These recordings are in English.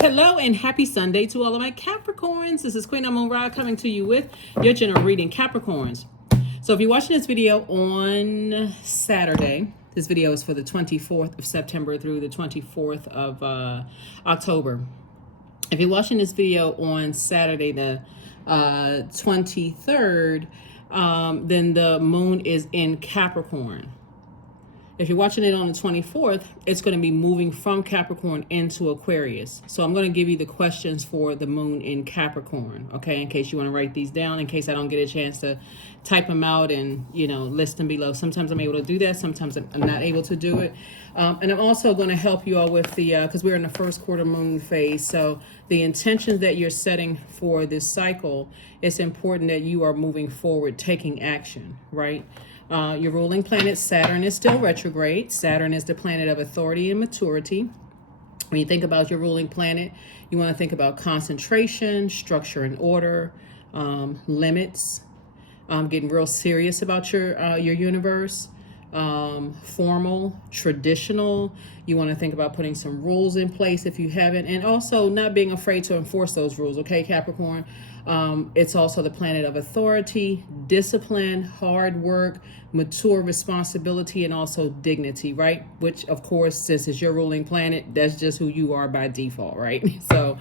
Hello and happy Sunday to all of my Capricorns. This is Queen Amun Ra coming to you with your general reading, Capricorns. So if you're watching this video on Saturday, this video is for the 24th of September through the 24th of October. If you're watching this video on Saturday, the 23rd, then the moon is in Capricorn. If you're watching it on the 24th, it's going to be moving from Capricorn into Aquarius. So I'm going to give you the questions for the moon in Capricorn, okay, in case you want to write these down, in case I don't get a chance to type them out and, list them below. Sometimes I'm able to do that. Sometimes I'm not able to do it. And I'm also going to help you all with the, because we're in the first quarter moon phase. So the intentions that you're setting for this cycle, it's important that you are moving forward, taking action, right? Your ruling planet, Saturn, is still retrograde. Saturn is the planet of authority and maturity. When you think about your ruling planet, you want to think about concentration, structure and order, limits, getting real serious about your universe, formal, traditional. You want to think about putting some rules in place if you haven't, and also not being afraid to enforce those rules, okay, Capricorn? It's also the planet of authority, discipline, hard work, mature responsibility, and also dignity, right? Which, of course, since it's your ruling planet, that's just who you are by default, right? So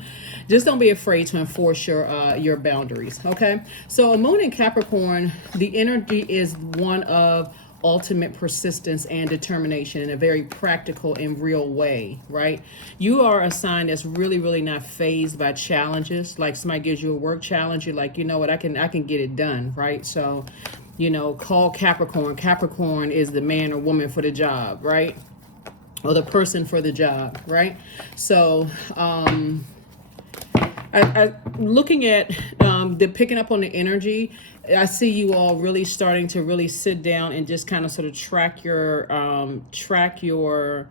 just don't be afraid to enforce your boundaries, okay? So a moon in Capricorn, the energy is one of ultimate persistence and determination in a very practical and real way, right? You are a sign that's really, really not fazed by challenges. Like somebody gives you a work challenge, you're like, you know what, I can get it done, right? So, call Capricorn. Capricorn is the man or woman for the job, right? Or the person for the job, right? So, looking at picking up on the energy, I see you all really starting to really sit down and just kind of sort of track your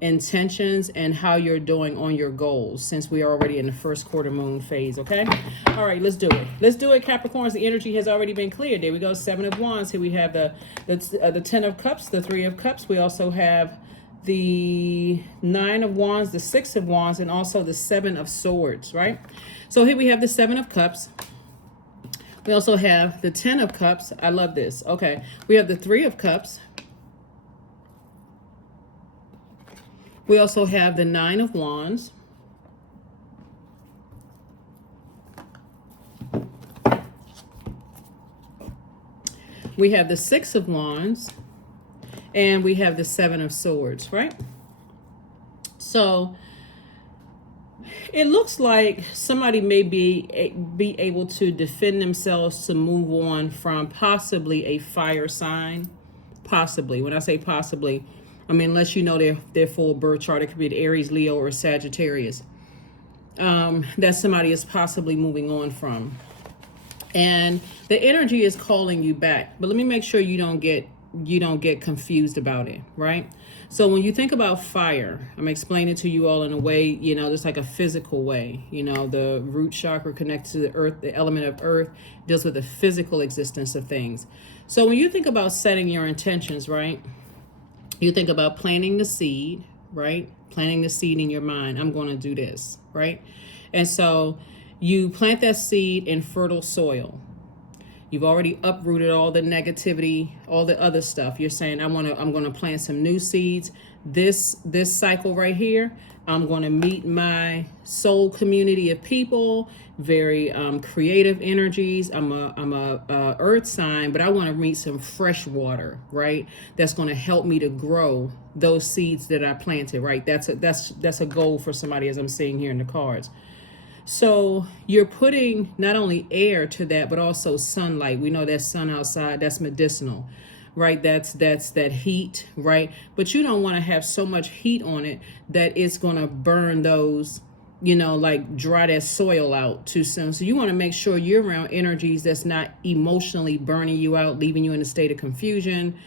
intentions and how you're doing on your goals, since we are already in the first quarter moon phase. Okay, all right, let's do it, Capricorns. The energy has already been cleared. There we go. 7 of Wands. Here we have the 10 of Cups, the 3 of Cups. We also have the 9 of Wands, the 6 of Wands, and also the 7 of Swords, right? So here we have the 7 of Cups. We also have the 10 of Cups. I love this. Okay, we have the 3 of Cups. We also have the 9 of Wands. We have the 6 of Wands. And we have the 7 of Swords, right? So it looks like somebody may be able to defend themselves to move on from possibly a fire sign. Possibly. When I say possibly, I mean, unless you know their full birth chart, it could be an Aries, Leo, or Sagittarius. That somebody is possibly moving on from. And the energy is calling you back. But let me make sure you don't get confused about it, right? So when you think about fire, I'm explaining to you all in a way, just like a physical way. The root chakra connected to the earth, the element of earth, deals with the physical existence of things. So when you think about setting your intentions, right, you think about planting the seed, right? Planting the seed in your mind. I'm going to do this, right? And so you plant that seed in fertile soil. You've already uprooted all the negativity, all the other stuff. You're saying, I'm going to plant some new seeds. This cycle right here, I'm going to meet my soul community of people, very creative energies. I'm a earth sign, but I want to meet some fresh water, right? That's going to help me to grow those seeds that I planted, right? That's a goal for somebody, as I'm seeing here in the cards. So you're putting not only air to that, but also sunlight. We know that sun outside, that's medicinal, right? That's that heat, right? But you don't want to have so much heat on it that it's going to burn those, like dry that soil out too soon. So you want to make sure you're around energies that's not emotionally burning you out, leaving you in a state of confusion,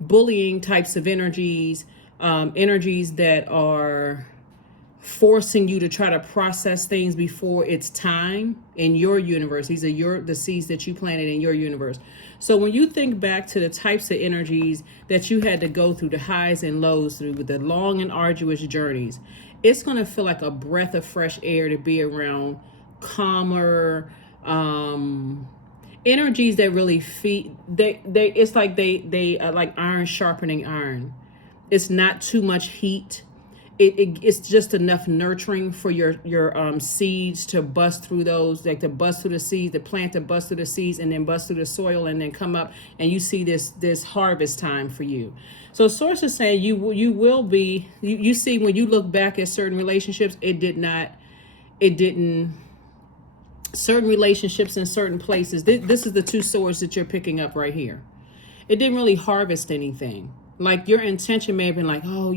bullying types of energies, energies that are forcing you to try to process things before it's time in your universe. These are the seeds that you planted in your universe. So when you think back to the types of energies that you had to go through, the highs and lows through, with the long and arduous journeys, it's going to feel like a breath of fresh air to be around calmer energies that really feed. It's like they are like iron sharpening iron. It's not too much heat. It's just enough nurturing for your seeds to bust through those, like to bust through the seeds, the plant to bust through the seeds, and then bust through the soil, and then come up, and you see this harvest time for you. So source is saying you will be, you see, when you look back at certain relationships, it didn't certain relationships in certain places. This is the two swords that you're picking up right here. It didn't really harvest anything. Like your intention may have been like, oh,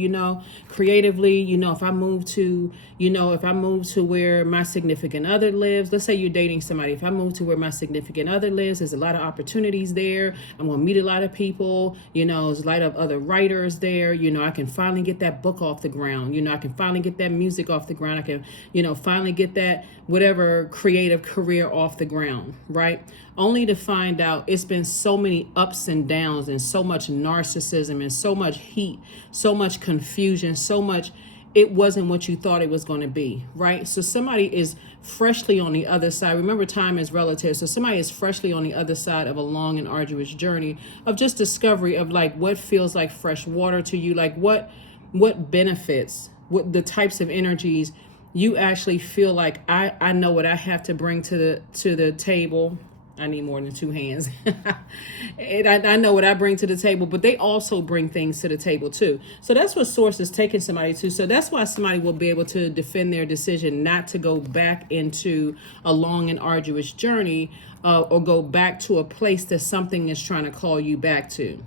creatively, if I move to where my significant other lives, let's say you're dating somebody. If I move to where my significant other lives, there's a lot of opportunities there. I'm going to meet a lot of people, there's a lot of other writers there. I can finally get that book off the ground. I can finally get that music off the ground. I can, finally get that whatever creative career off the ground, right? Only to find out it's been so many ups and downs, and so much narcissism, and so much heat, so much confusion, so much it wasn't what you thought it was going to be, right? So somebody is freshly on the other side. Remember, time is relative. So somebody is freshly on the other side of a long and arduous journey of just discovery of like what feels like fresh water to you, like what benefits, what the types of energies you actually feel like I know what I have to bring to the table. I need more than two hands. And I know what I bring to the table, but they also bring things to the table too. So that's what source is taking somebody to. So that's why somebody will be able to defend their decision not to go back into a long and arduous journey, or go back to a place that something is trying to call you back to.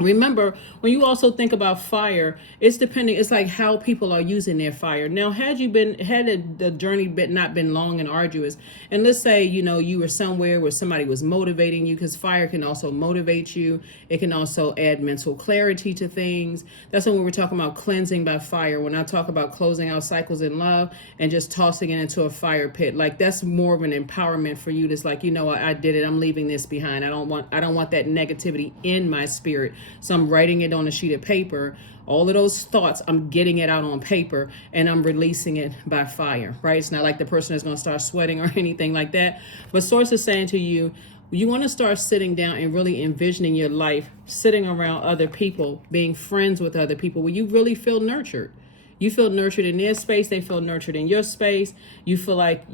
Remember, when you also think about fire, it's like how people are using their fire. Now, had the journey not been long and arduous, and let's say, you were somewhere where somebody was motivating you, because fire can also motivate you. It can also add mental clarity to things. That's when we're talking about cleansing by fire. When I talk about closing out cycles in love and just tossing it into a fire pit, like that's more of an empowerment for you. That's like, I did it. I'm leaving this behind. I don't want that negativity in my spirit. So I'm writing it on a sheet of paper. All of those thoughts, I'm getting it out on paper, and I'm releasing it by fire, right? It's not like the person is going to start sweating or anything like that. But source is saying to you, you want to start sitting down and really envisioning your life, sitting around other people, being friends with other people where you really feel nurtured. You feel nurtured in their space. They feel nurtured in your space. You feel like,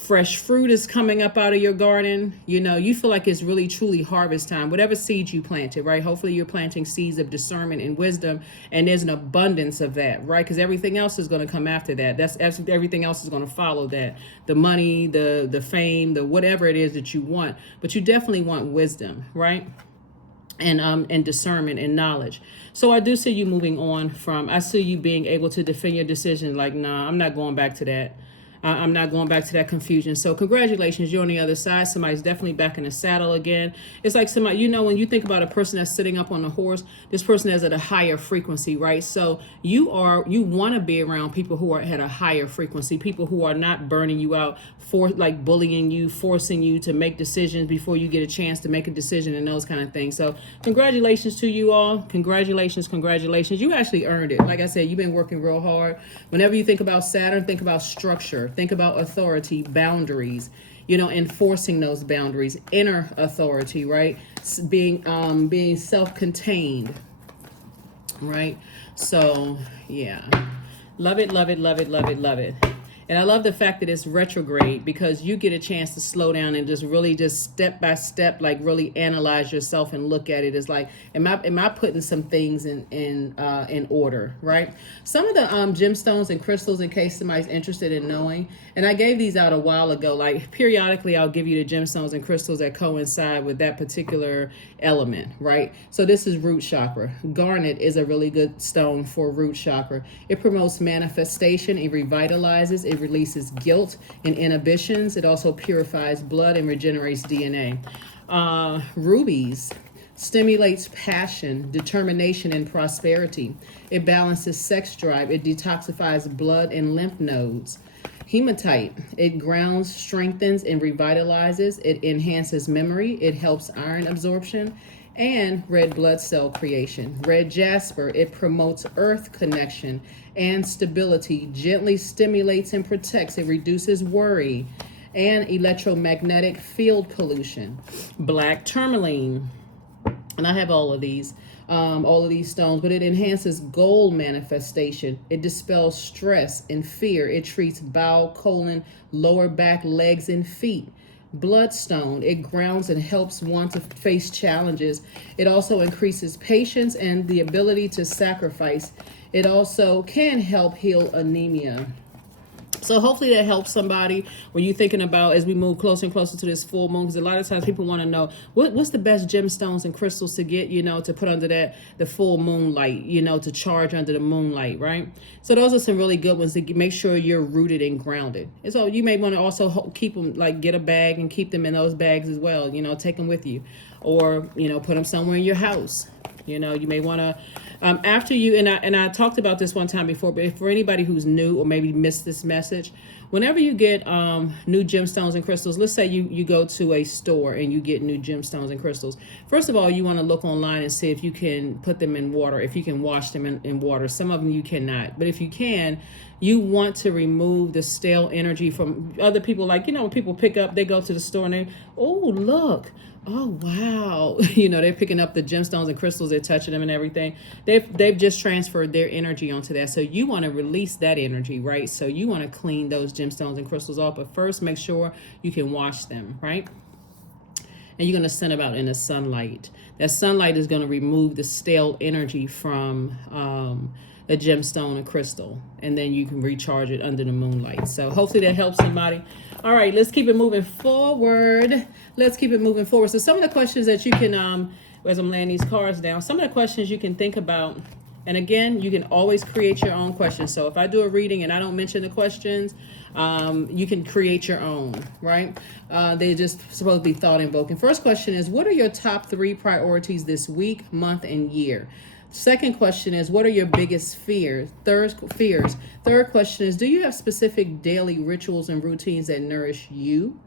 fresh fruit is coming up out of your garden. You feel like it's really truly harvest time, whatever seeds you planted, right? Hopefully you're planting seeds of discernment and wisdom, and there's an abundance of that, right? Because everything else is going to come after that. Everything else is going to follow that. The money, the fame, the whatever it is that you want, but you definitely want wisdom, right? And discernment and knowledge. So I do see you moving on I see you being able to defend your decision. Like, nah, I'm not going back to that. I'm not going back to that confusion. So congratulations, you're on the other side. Somebody's definitely back in the saddle again. It's like somebody, when you think about a person that's sitting up on a horse, this person is at a higher frequency, right? So you want to be around people who are at a higher frequency, people who are not burning you out, like bullying you, forcing you to make decisions before you get a chance to make a decision, and those kind of things. So congratulations to you all. Congratulations. You actually earned it. Like I said, you've been working real hard. Whenever you think about Saturn, think about structure. Think about authority, boundaries, enforcing those boundaries, inner authority, right? Being self-contained, right? So, yeah. Love it, love it, love it, love it, love it. And I love the fact that it's retrograde, because you get a chance to slow down and just step by step, like really analyze yourself and look at it as like, am I putting some things in order, right? Some of the gemstones and crystals, in case somebody's interested in knowing, and I gave these out a while ago, like periodically I'll give you the gemstones and crystals that coincide with that particular element, right? So this is root chakra. Garnet is a really good stone for root chakra. It promotes manifestation, it revitalizes, it releases guilt and inhibitions. It also purifies blood and regenerates DNA. Rubies. Stimulates passion, determination, and prosperity. It balances sex drive. It detoxifies blood and lymph nodes. Hematite. It grounds, strengthens, and revitalizes. It enhances memory. It helps iron absorption and red blood cell creation. Red jasper. It promotes earth connection and stability, gently stimulates and protects. It reduces worry and electromagnetic field pollution. Black tourmaline. And I have all of these stones, but it enhances goal manifestation. It dispels stress and fear. It treats bowel, colon, lower back, legs, and feet. Bloodstone. It grounds and helps one to face challenges. It also increases patience and the ability to sacrifice. It also can help heal anemia. So hopefully that helps somebody when you're thinking about, as we move closer and closer to this full moon, because a lot of times people want to know what's the best gemstones and crystals to get, to put under the full moonlight, to charge under the moonlight, right? So those are some really good ones to make sure you're rooted and grounded. And so you may want to also keep them, like get a bag and keep them in those bags as well, take them with you, or, put them somewhere in your house. You may want to, after you, and I talked about this one time before, but for anybody who's new or maybe missed this message, whenever you get new gemstones and crystals, let's say you go to a store and you get new gemstones and crystals. First of all, you want to look online and see if you can put them in water, if you can wash them in water. Some of them you cannot, but if you can, you want to remove the stale energy from other people. Like, when people pick up, they go to the store and they, oh, look. Oh, wow. They're picking up the gemstones and crystals. They're touching them and everything. They've just transferred their energy onto that. So you want to release that energy, right? So you want to clean those gemstones and crystals off. But first, make sure you can wash them, right? And you're going to send them out in the sunlight. That sunlight is going to remove the stale energy from a gemstone and crystal. And then you can recharge it under the moonlight. So hopefully that helps somebody. All right, let's keep it moving forward. So some of the questions that you can, as I'm laying these cards down, some of the questions you can think about. And again, you can always create your own questions. So if I do a reading and I don't mention the questions, you can create your own, right? They're just supposed to be thought invoking. First question is, what are your top 3 priorities this week, month, and year? Second question is, what are your biggest fears? Third question is, do you have specific daily rituals and routines that nourish you?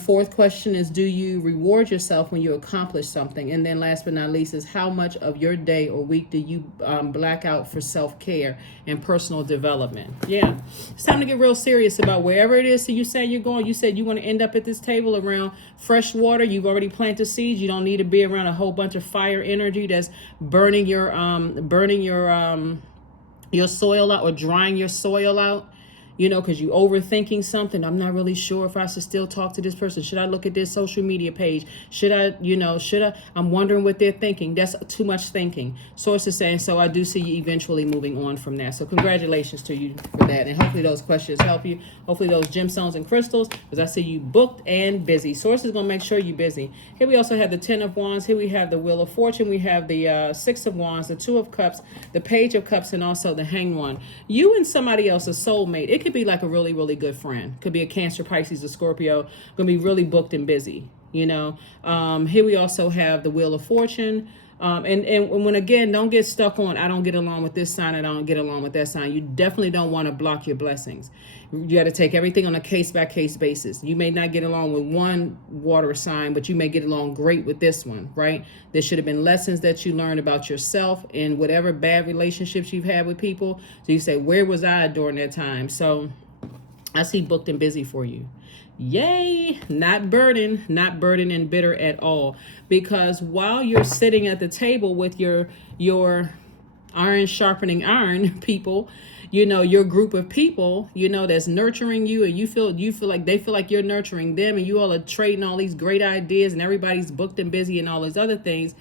Fourth question is, do you reward yourself when you accomplish something? And then last but not least is, how much of your day or week do you black out for self-care and personal development? Yeah, it's time to get real serious about wherever it is that you say you're going. You said you want to end up at this table around fresh water. You've already planted seeds. You don't need to be around a whole bunch of fire energy that's burning your soil out or drying your soil out. Because you overthinking something. I'm not really sure if I should still talk to this person. Should I look at their social media page? Should I, I'm wondering what they're thinking. That's too much thinking. Source is saying, so I do see you eventually moving on from that. So congratulations to you for that. And hopefully those questions help you. Hopefully those gemstones and crystals, because I see you booked and busy. Source is going to make sure you're busy. Here we also have the 10 of Wands. Here we have the Wheel of Fortune. We have the 6 of Wands, the 2 of Cups, the Page of Cups, and also the Hanged One. You and somebody else, a soulmate. It could be like a really, really good friend. Could be a Cancer, Pisces, or Scorpio. Going to be really booked and busy. Here we also have the Wheel of Fortune. And when, again, don't get stuck on, I don't get along with this sign, I don't get along with that sign. You definitely don't want to block your blessings. You got to take everything on a case-by-case basis. You may not get along with one water sign, but you may get along great with this one, right? There should have been lessons that you learned about yourself in whatever bad relationships you've had with people. So you say, where was I during that time? So I see booked and busy for you. Yay, not burden and bitter at all. Because while you're sitting at the table with your iron sharpening iron people, your group of people, that's nurturing you, and you feel like they feel like you're nurturing them, and you all are trading all these great ideas, and everybody's booked and busy and all these other things,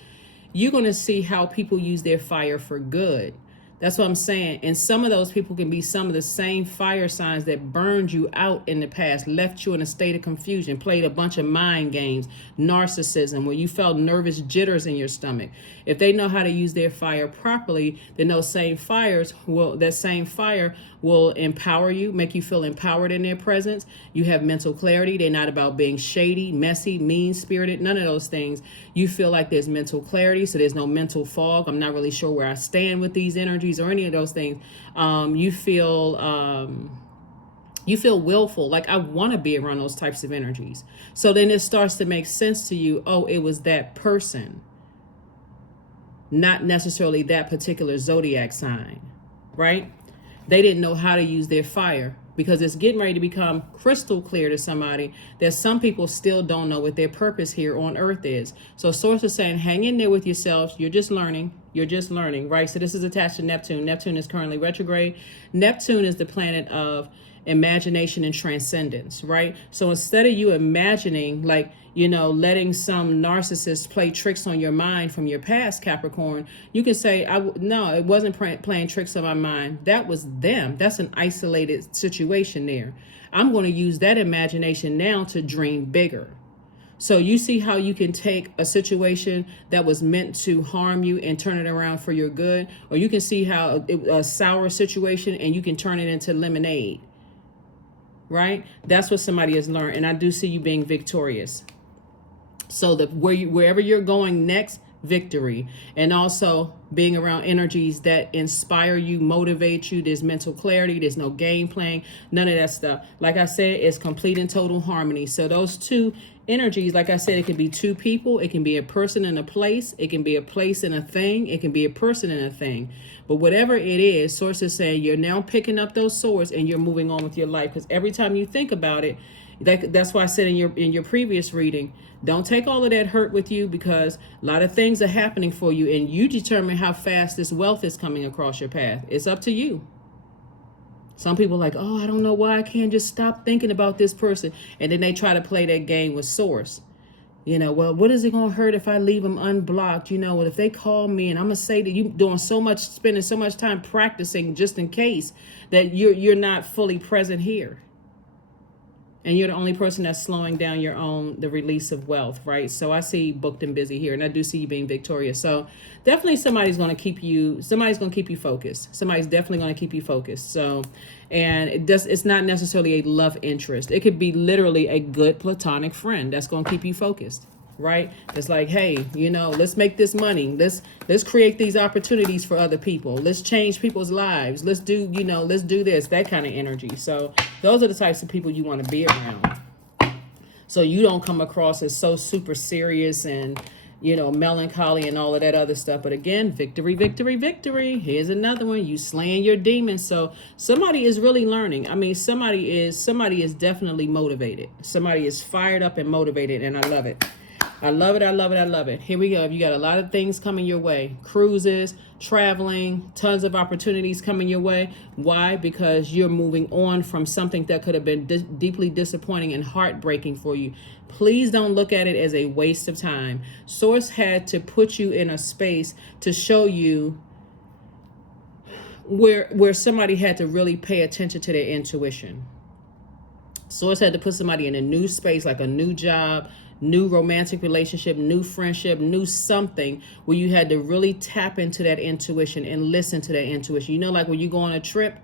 you're going to see how people use their fire for good. That's what I'm saying. And some of those people can be some of the same fire signs that burned you out in the past, left you in a state of confusion, played a bunch of mind games, narcissism, where you felt nervous jitters in your stomach. If they know how to use their fire properly, then that same fire will empower you, make you feel empowered in their presence. You have mental clarity. They're not about being shady, messy, mean-spirited, none of those things. You feel like there's mental clarity, so there's no mental fog. I'm not really sure where I stand with these energies or any of those things. You feel willful, like I want to be around those types of energies. So then it starts to make sense to you. Oh, it was that person, not necessarily that particular zodiac sign, right? They didn't know how to use their fire, because it's getting ready to become crystal clear to somebody that some people still don't know what their purpose here on earth is. So source is saying, hang in there with yourselves. You're just learning, right? So this is attached to Neptune. Neptune is currently retrograde. Neptune is the planet of imagination and transcendence, right? So instead of you imagining, like, letting some narcissist play tricks on your mind from your past, Capricorn, you can say, no, it wasn't playing tricks on my mind. That was them. That's an isolated situation there. I'm going to use that imagination now to dream bigger. So you see how you can take a situation that was meant to harm you and turn it around for your good, or you can see how a sour situation and you can turn it into lemonade. Right? That's what somebody has learned. And I do see you being victorious. So wherever you're going next, victory. And also being around energies that inspire you, motivate you. There's mental clarity. There's no game playing. None of that stuff. Like I said, it's complete and total harmony. So those two energies, like I said, it can be two people. It can be a person and a place. It can be a place and a thing. It can be a person and a thing. But whatever it is, source is saying you're now picking up those swords and you're moving on with your life. Because every time you think about it, that's why I said in your previous reading, don't take all of that hurt with you, because a lot of things are happening for you and you determine how fast this wealth is coming across your path. It's up to you. Some people are like, oh, I don't know why I can't just stop thinking about this person. And then they try to play that game with source. Well, what is it going to hurt if I leave them unblocked? Well, if they call me and I'm going to say that you spending so much time practicing just in case that you're not fully present here. And you're the only person that's slowing down the release of wealth, right? So I see booked and busy here, and I do see you being victorious. So definitely somebody's going to keep you focused. Somebody's definitely going to keep you focused. So, and it's not necessarily a love interest. It could be literally a good platonic friend that's going to keep you focused, right? It's like, hey, let's make this money. Let's create these opportunities for other people. Let's change people's lives. Let's do this, that kind of energy. So those are the types of people you want to be around. So you don't come across as so super serious and, melancholy and all of that other stuff. But again, victory, victory, victory. Here's another one. You slaying your demons. So somebody is really learning. I mean, somebody is definitely motivated. Somebody is fired up and motivated, and I love it. I love it. I love it. I love it. Here we go. You got a lot of things coming your way. Cruises, traveling, tons of opportunities coming your way. Why? Because you're moving on from something that could have been deeply disappointing and heartbreaking for you. Please don't look at it as a waste of time. Source had to put you in a space to show you where somebody had to really pay attention to their intuition. Source had to put somebody in a new space, like a new job, new romantic relationship, new friendship, new something, where you had to really tap into that intuition and listen to that intuition. Like when you go on a trip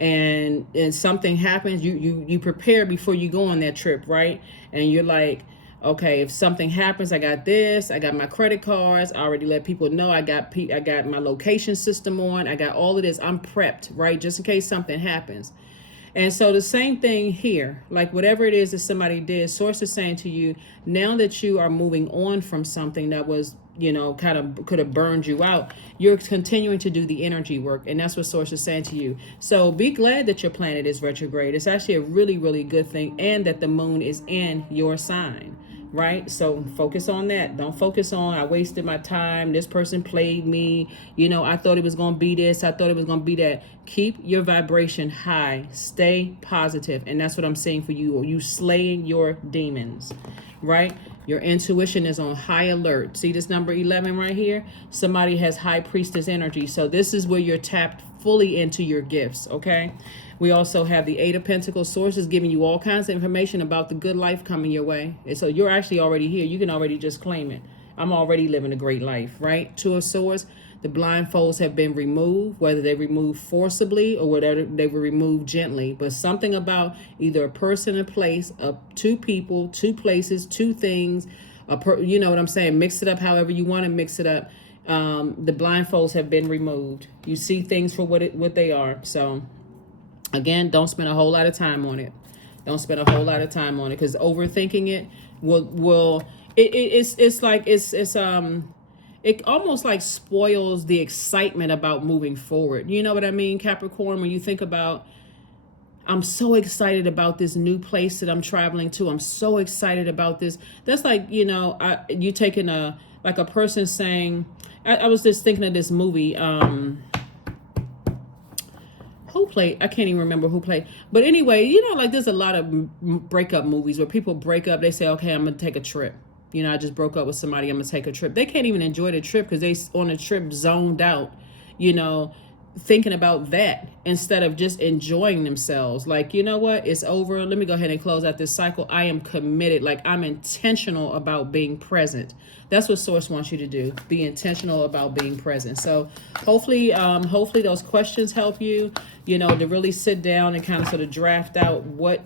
and something happens, you prepare before you go on that trip, right? And you're like, okay, if something happens, I got this, I got my credit cards, I already let people know, I got my location system on, I got all of this, I'm prepped, right? Just in case something happens. And so the same thing here, like whatever it is that somebody did, source is saying to you, now that you are moving on from something that was, kind of could have burned you out, you're continuing to do the energy work. And that's what source is saying to you. So be glad that your planet is retrograde. It's actually a really, really good thing. And that the moon is in your sign. Right? So focus on that. Don't focus on, I wasted my time. This person played me. I thought it was going to be this. I thought it was going to be that. Keep your vibration high. Stay positive. And that's what I'm saying for you. You slaying your demons. Right? Your intuition is on high alert. See this number 11 right here? Somebody has high priestess energy. So this is where you're tapped fully into your gifts, okay? We also have the Eight of Pentacles. Sources giving you all kinds of information about the good life coming your way. And so you're actually already here. You can already just claim it. I'm already living a great life, right? Two of Swords. The blindfolds have been removed, whether they removed forcibly or whether they were removed gently. But something about either a person, a place, two people, two places, two things, you know what I'm saying? Mix it up however you want to mix it up. The blindfolds have been removed. You see things for what they are. So again, don't spend a whole lot of time on it. Don't spend a whole lot of time on it, because overthinking it it almost like spoils the excitement about moving forward. You know what I mean, Capricorn? When you think about, I'm so excited about this new place that I'm traveling to. I'm so excited about this. That's like, you know, you taking a person saying, I was just thinking of this movie. Who played? I can't even remember who played. But anyway, you know, like there's a lot of breakup movies where people break up. They say, okay, I'm going to take a trip. You know, I just broke up with somebody. I'm going to take a trip. They can't even enjoy the trip because they on a trip zoned out, you know, thinking about that instead of just enjoying themselves. Like, you know what? It's over. Let me go ahead and close out this cycle. I am committed. Like, I'm intentional about being present. That's what Source wants you to do. Be intentional about being present. So hopefully those questions help you, you know, to really sit down and kind of sort of draft out what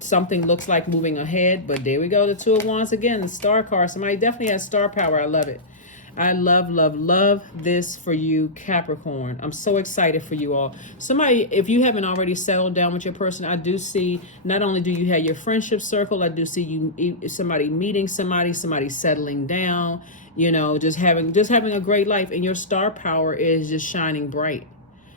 something looks like moving ahead. But there we go, the Two of Wands again, the star card. Somebody definitely has star power. I love it. I love this for you, Capricorn. I'm so excited for you all. Somebody, if you haven't already settled down with your person, I do see, not only do you have your friendship circle, I do see you, somebody meeting somebody settling down, you know, just having a great life, and your star power is just shining bright.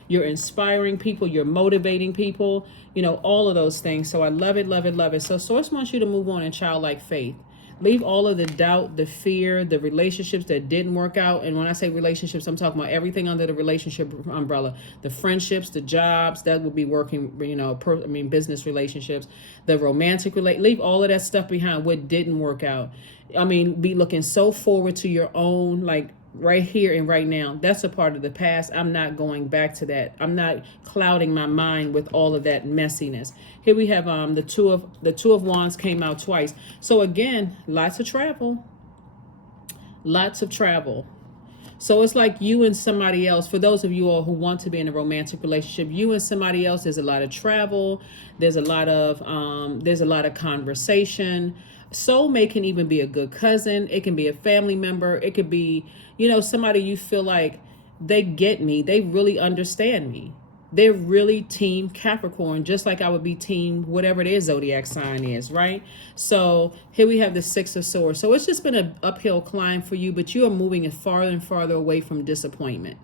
You're inspiring people, you're motivating people, you know, all of those things. So I love it. So Source wants you to move on in childlike faith. Leave all of the doubt, the fear, the relationships that didn't work out. And when I say relationships, I'm talking about everything under the relationship umbrella. The friendships, the jobs, that would be working, you know, business relationships, the romantic leave all of that stuff behind, what didn't work out. I mean, be looking so forward to your own, like, right here and right now. That's a part of the past. I'm not going back to that. I'm not clouding my mind with all of that messiness. Here we have the two of Wands came out twice. So again, lots of travel. So it's like you and somebody else. For those of you all who want to be in a romantic relationship, you and somebody else, there's a lot of travel. There's a lot of conversation. Soulmate can even be a good cousin. It can be a family member. It could be, you know, somebody you feel like they get me. They really understand me. They're really team Capricorn, just like I would be team whatever their zodiac sign is, right? So here we have the Six of Swords. So it's just been an uphill climb for you, but you are moving farther and farther away from disappointment.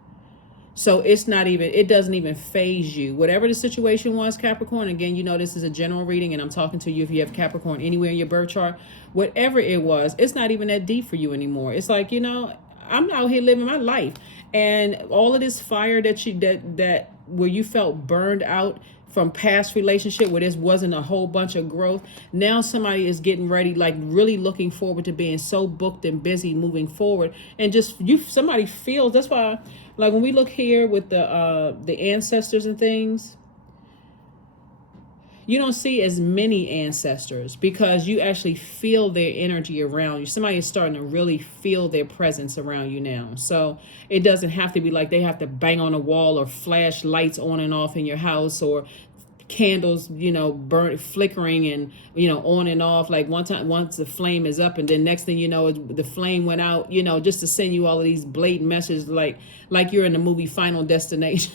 So it doesn't even phase you. Whatever the situation was, Capricorn, again, you know, this is a general reading and I'm talking to you if you have Capricorn anywhere in your birth chart. Whatever it was, it's not even that deep for you anymore. It's like, you know, I'm out here living my life. And all of this fire that where you felt burned out from past relationship where there wasn't a whole bunch of growth. Now somebody is getting ready, like really looking forward to being so booked and busy moving forward. And just somebody feels, that's why, like when we look here with the ancestors and things, you don't see as many ancestors because you actually feel their energy around you. Somebody is starting to really feel their presence around you now. So it doesn't have to be like they have to bang on a wall or flash lights on and off in your house or candles, you know, flickering and, you know, on and off. Like once the flame is up and then next thing you know, the flame went out, you know, just to send you all of these blatant messages like you're in the movie Final Destination.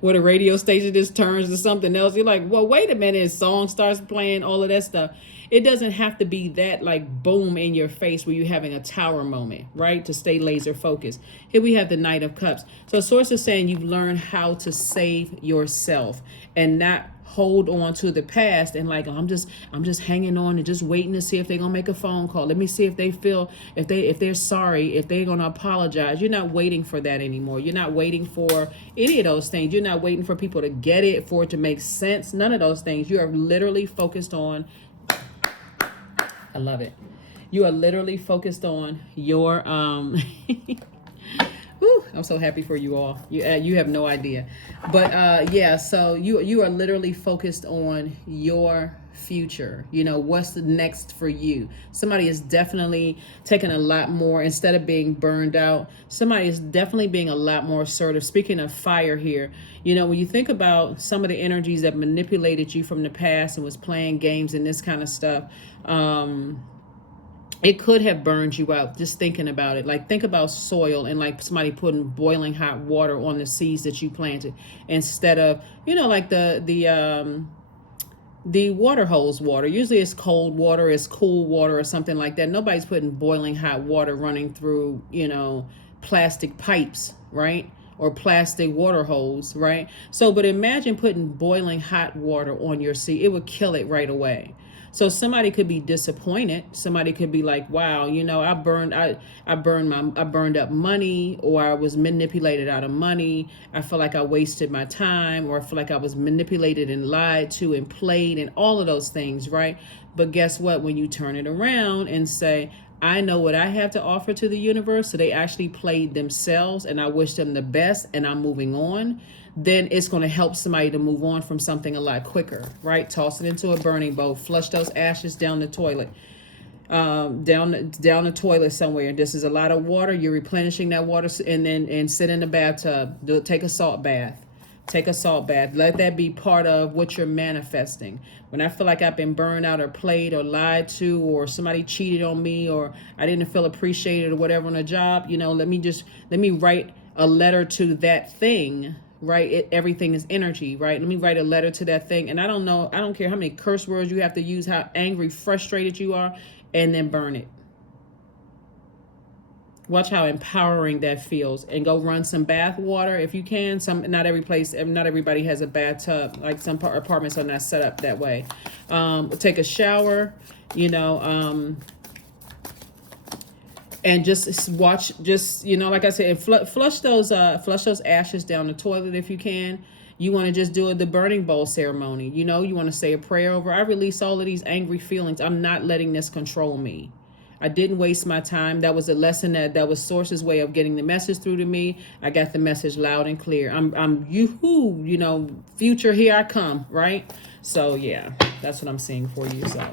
Where the radio station just turns to something else. You're like, well, wait a minute. A song starts playing, all of that stuff. It doesn't have to be that like boom in your face where you're having a tower moment, right? To stay laser focused. Here we have the Knight of Cups. So Source is saying you've learned how to save yourself and not hold on to the past and like, I'm just hanging on and just waiting to see if they're gonna make a phone call. Let me see if they feel, if they're sorry, if they're gonna apologize. You're not waiting for that anymore. You're not waiting for any of those things. You're not waiting for people to get it, for it to make sense. None of those things. You are literally focused on I love it. You are literally focused on your Whew, I'm so happy for you all. You have no idea, but yeah. So you are literally focused on your future. You know what's the next for you. Somebody is definitely taking a lot more instead of being burned out. Somebody is definitely being a lot more assertive. Speaking of fire here, you know when you think about some of the energies that manipulated you from the past and was playing games and this kind of stuff. It could have burned you out just thinking about it. Like think about soil and like somebody putting boiling hot water on the seeds that you planted instead of, you know, like the water hose water. Usually it's cold water, it's cool water or something like that. Nobody's putting boiling hot water running through, you know, plastic pipes, right? Or plastic water hose, right? So, but imagine putting boiling hot water on your seed. It would kill it right away. So somebody could be disappointed. Somebody could be like, wow, you know, I burned up money, or I was manipulated out of money. I feel like I wasted my time, or I feel like I was manipulated and lied to and played and all of those things, right? But guess what? When you turn it around and say, I know what I have to offer to the universe, so they actually played themselves and I wish them the best and I'm moving on, then it's going to help somebody to move on from something a lot quicker, right? Toss it into a burning bowl, flush those ashes down the toilet, down the toilet somewhere. This is a lot of water. You're replenishing that water, and sit in the bathtub. Take a salt bath. Take a salt bath. Let that be part of what you're manifesting. When I feel like I've been burned out or played or lied to, or somebody cheated on me, or I didn't feel appreciated or whatever on a job, you know, let me write a letter to that thing, right? Everything is energy, right? Let me write a letter to that thing. And I don't care how many curse words you have to use, how angry, frustrated you are, and then burn it. Watch how empowering that feels, and go run some bath water if you can. Not everybody has a bathtub. Like some apartments are not set up that way. Take a shower, you know, and just watch, you know, like I said, flush those ashes down the toilet if you can. You want to just do the burning bowl ceremony. You know, you want to say a prayer over, I release all of these angry feelings. I'm not letting this control me. I didn't waste my time. That was a lesson that was Source's way of getting the message through to me. I got the message loud and clear. I'm you know, future, here I come, right? So yeah, that's what I'm seeing for you. So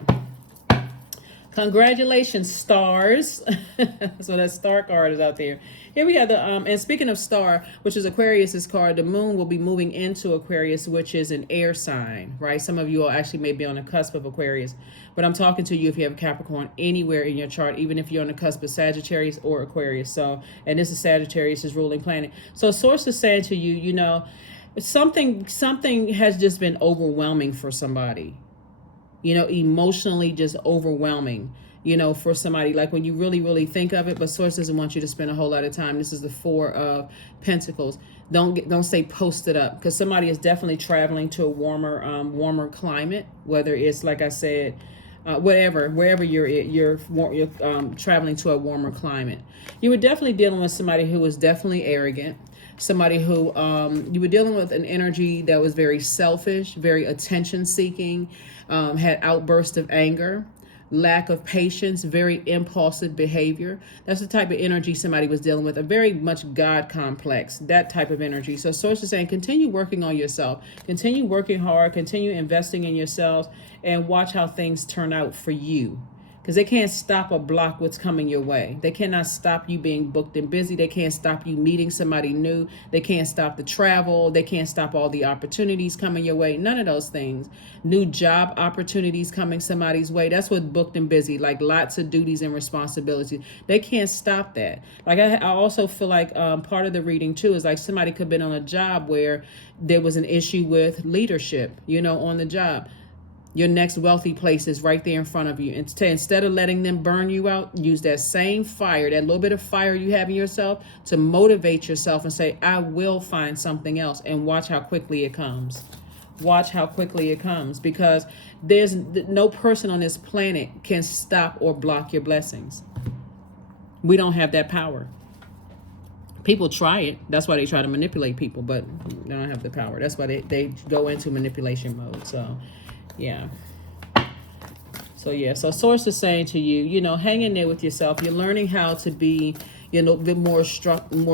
congratulations, stars. So that star card is out there. Here we have the and speaking of star, which is Aquarius's card, the moon will be moving into Aquarius, which is an air sign, right? Some of you all actually may be on the cusp of Aquarius, but I'm talking to you if you have Capricorn anywhere in your chart, even if you're on the cusp of Sagittarius or Aquarius. So, and this is Sagittarius' ruling planet. So Source is saying to you, you know, something has just been overwhelming for somebody. You know, emotionally just overwhelming, you know, for somebody, like when you really, really think of it. But Source doesn't want you to spend a whole lot of time. This is the Four of Pentacles. Don't stay posted up, because somebody is definitely traveling to a warmer climate, whether it's, like I said, wherever you're traveling to a warmer climate. You were definitely dealing with somebody who was definitely arrogant. Somebody who you were dealing with an energy that was very selfish, very attention seeking, had outbursts of anger, lack of patience, very impulsive behavior. That's the type of energy somebody was dealing with, a very much God complex, that type of energy. So Source is saying, continue working on yourself, continue working hard, continue investing in yourselves, and watch how things turn out for you. Because they can't stop or block what's coming your way. They cannot stop you being booked and busy. They can't stop you meeting somebody new. They can't stop the travel. They can't stop all the opportunities coming your way. None of those things. New job opportunities coming somebody's way. That's what booked and busy, like lots of duties and responsibilities. They can't stop that. Like I also feel like part of the reading too is like somebody could have been on a job where there was an issue with leadership, you know, on the job. Your next wealthy place is right there in front of you. Instead of letting them burn you out, use that same fire, that little bit of fire you have in yourself, to motivate yourself and say, I will find something else, and watch how quickly it comes. Watch how quickly it comes, because there's no person on this planet can stop or block your blessings. We don't have that power. People try it. That's why they try to manipulate people, but they don't have the power. That's why they go into manipulation mode. So yeah. So yeah, so Source is saying to you, you know, hang in there with yourself. You're learning how to be, you know, a bit more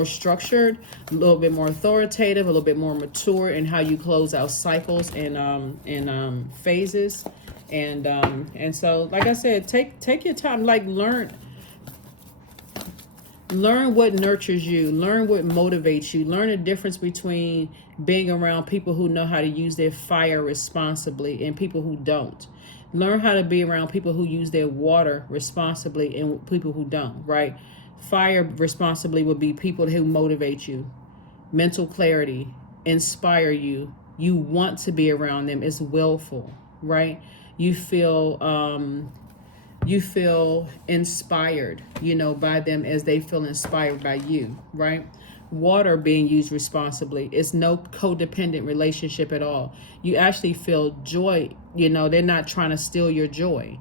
structured, a little bit more authoritative, a little bit more mature in how you close out cycles and phases. And so, like I said, take your time, like learn what nurtures you, learn what motivates you, learn the difference between being around people who know how to use their fire responsibly and people who don't. Learn how to be around people who use their water responsibly and people who don't, right? Fire responsibly would be people who motivate you, mental clarity, inspire you. You want to be around them. It's willful, right? You feel inspired, you know, by them as they feel inspired by you, right? Water being used responsibly. It's no codependent relationship at all. You actually feel joy. You know, they're not trying to steal your joy.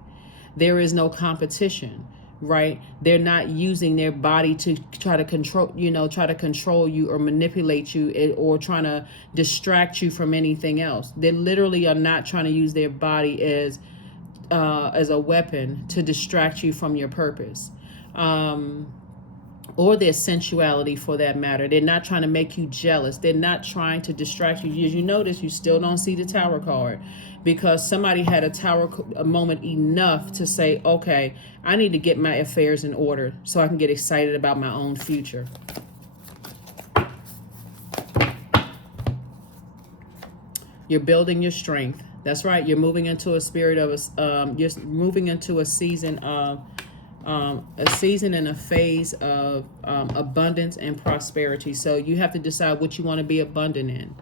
There is no competition, right? They're not using their body to try to control, you or manipulate you, or trying to distract you from anything else. They literally are not trying to use their body as a weapon to distract you from your purpose, or their sensuality for that matter. They're not trying to make you jealous. They're not trying to distract you. As you notice, you still don't see the Tower card, because somebody had a moment enough to say, okay, I need to get my affairs in order so I can get excited about my own future. You're building your strength. That's right. You're moving into a spirit of you're moving into a season of and a phase of abundance and prosperity. So you have to decide what you want to be abundant in.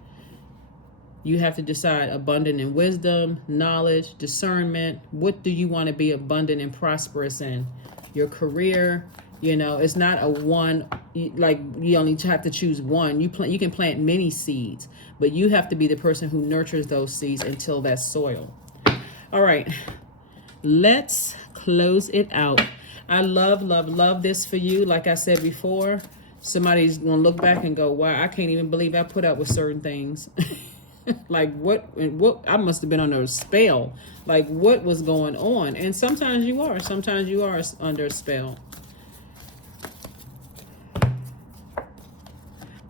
You have to decide abundant in wisdom, knowledge, discernment. What do you want to be abundant and prosperous in? Your career. You know, it's not a one, like you only have to choose one. You can plant many seeds, but you have to be the person who nurtures those seeds until that's soil. All right, let's close it out. I love this for you. Like I said before, somebody's gonna look back and go, wow, I can't even believe I put up with certain things. Like what I must have been under a spell. Like what was going on? And sometimes you are under a spell.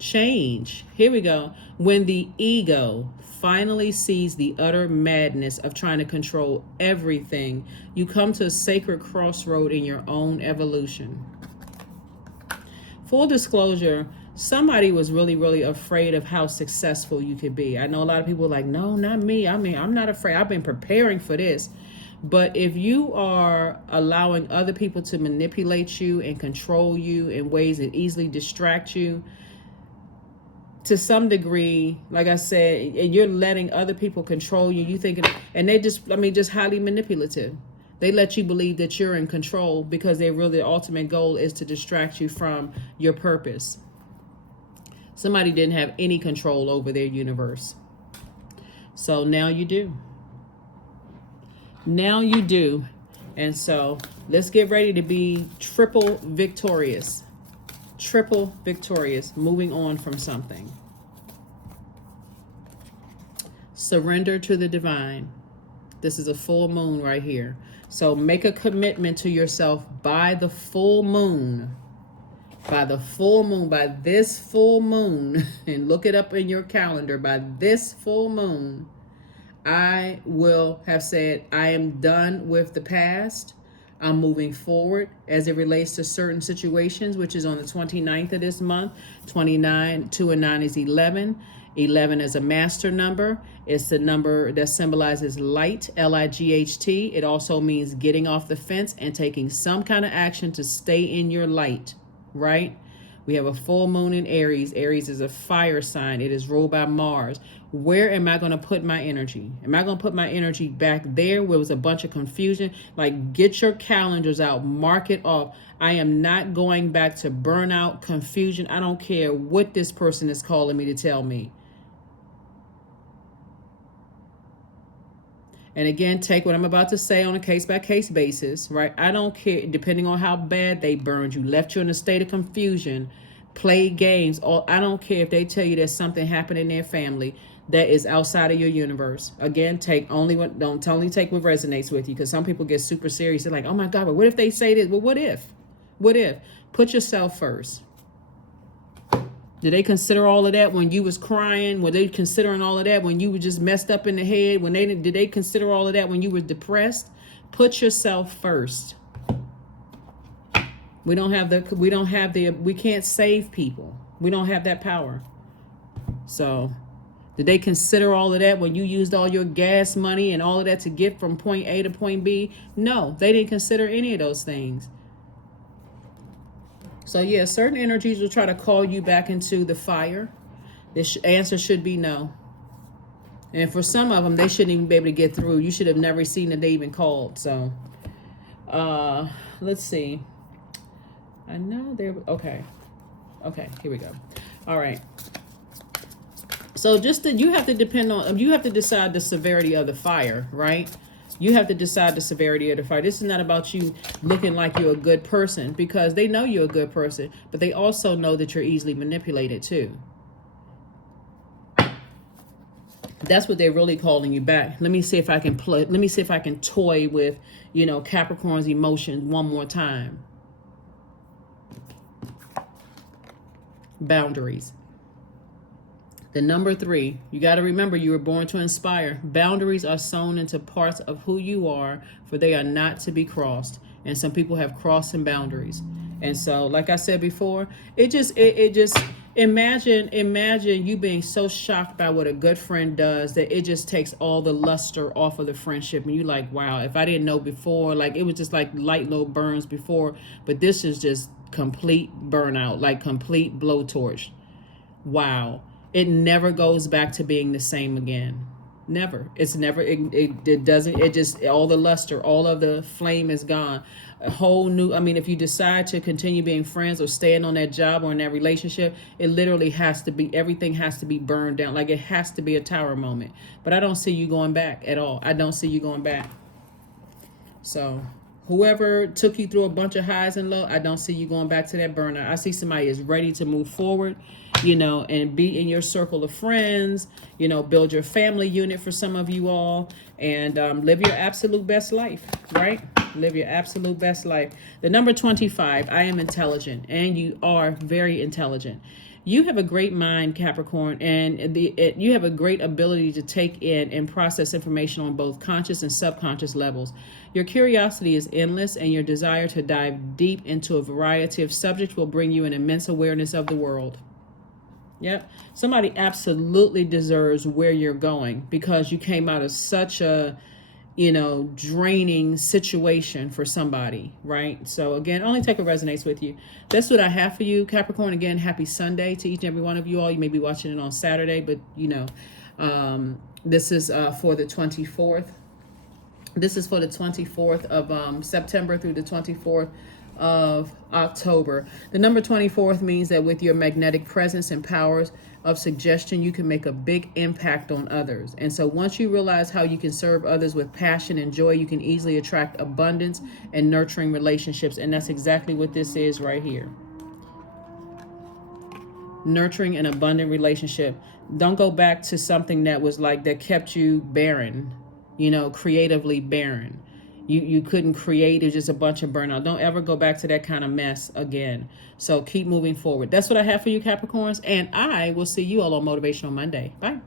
Change. Here we go. When the ego finally sees the utter madness of trying to control everything, you come to a sacred crossroad in your own evolution. Full disclosure, somebody was really afraid of how successful you could be. I know a lot of people are like, no, not me. I mean, I'm not afraid. I've been preparing for this. But if you are allowing other people to manipulate you and control you in ways that easily distract you, to some degree, like I said, and you're letting other people control you, you thinking, and they just highly manipulative. They let you believe that you're in control because their ultimate goal is to distract you from your purpose. Somebody didn't have any control over their universe. So now you do. Now you do. And so let's get ready to be triple victorious. Triple victorious, moving on from something. Surrender to the divine. This is a full moon right here. So make a commitment to yourself by the full moon. By this full moon, and look it up in your calendar, by this full moon, I will have said, I am done with the past. I'm moving forward as it relates to certain situations, which is on the 29th of this month. 29, 2 and 9 is 11. 11 is a master number. It's the number that symbolizes light, L-I-G-H-T. It also means getting off the fence and taking some kind of action to stay in your light, right? We have a full moon in Aries. Aries is a fire sign. It is ruled by Mars. Where am I going to put my energy? Am I going to put my energy back there where it was a bunch of confusion? Like, get your calendars out, mark it off. I am not going back to burnout, confusion. I don't care what this person is calling me to tell me. And again, take what I'm about to say on a case-by-case basis, right? I don't care, depending on how bad they burned you, left you in a state of confusion. play games. Or I don't care if they tell you there's something happening in their family that is outside of your universe. Again, take only what, don't only take what resonates with you, because some people get super serious. They're like, oh my God, but what if they say this? Well, what if? What if? Put yourself first. Did they consider all of that when you was crying? Were they considering all of that when you were just messed up in the head? Did they consider all of that when you were depressed? Put yourself first. We can't save people. We don't have that power. So, did they consider all of that when you used all your gas money and all of that to get from point A to point B? No, they didn't consider any of those things. So yeah, certain energies will try to call you back into the fire. The answer should be no. And for some of them, they shouldn't even be able to get through. You should have never seen that they even called. So, let's see. I know they're okay. Okay, here we go. All right. So you have to decide the severity of the fire, right? You have to decide the severity of the fire. This is not about you looking like you're a good person, because they know you're a good person, but they also know that you're easily manipulated too. That's what they're really calling you back. Let me see if I can toy with, Capricorn's emotions one more time. Boundaries. The number 3, you got to remember you were born to inspire. Boundaries are sewn into parts of who you are, for they are not to be crossed. And some people have crossed some boundaries. And so, like I said before, imagine you being so shocked by what a good friend does that it just takes all the luster off of the friendship. And you're like, wow, if I didn't know before, like it was just like light little burns before, but this is just complete burnout, like complete blowtorch. Wow. It never goes back to being the same again. Never. It's never, it doesn't, it just, all the luster, all of the flame is gone. A whole new, if you decide to continue being friends or staying on that job or in that relationship, it literally has to be, everything has to be burned down. Like it has to be a tower moment. But I don't see you going back at all. I don't see you going back. So whoever took you through a bunch of highs and lows, I don't see you going back to that burnout. I see somebody is ready to move forward, and be in your circle of friends, build your family unit for some of you all, and live your absolute best life, right? Live your absolute best life. The number 25, I am intelligent, and you are very intelligent. You have a great mind, Capricorn, and you have a great ability to take in and process information on both conscious and subconscious levels. Your curiosity is endless, and your desire to dive deep into a variety of subjects will bring you an immense awareness of the world. Yep. Somebody absolutely deserves where you're going, because you came out of such a, draining situation for somebody, right? So again, only take what resonates with you. That's what I have for you, Capricorn. Again, happy Sunday to each and every one of you all. You may be watching it on Saturday, but this is for the 24th. This is for the 24th of September through the 24th of October. The number 24th means that with your magnetic presence and powers of suggestion, you can make a big impact on others. And so once you realize how you can serve others with passion and joy, you can easily attract abundance and nurturing relationships. And that's exactly what this is right here. Nurturing an abundant relationship. Don't go back to something that kept you barren, creatively barren. You couldn't create. It's just a bunch of burnout. Don't ever go back to that kind of mess again. So keep moving forward. That's what I have for you, Capricorns. And I will see you all on Motivational Monday. Bye.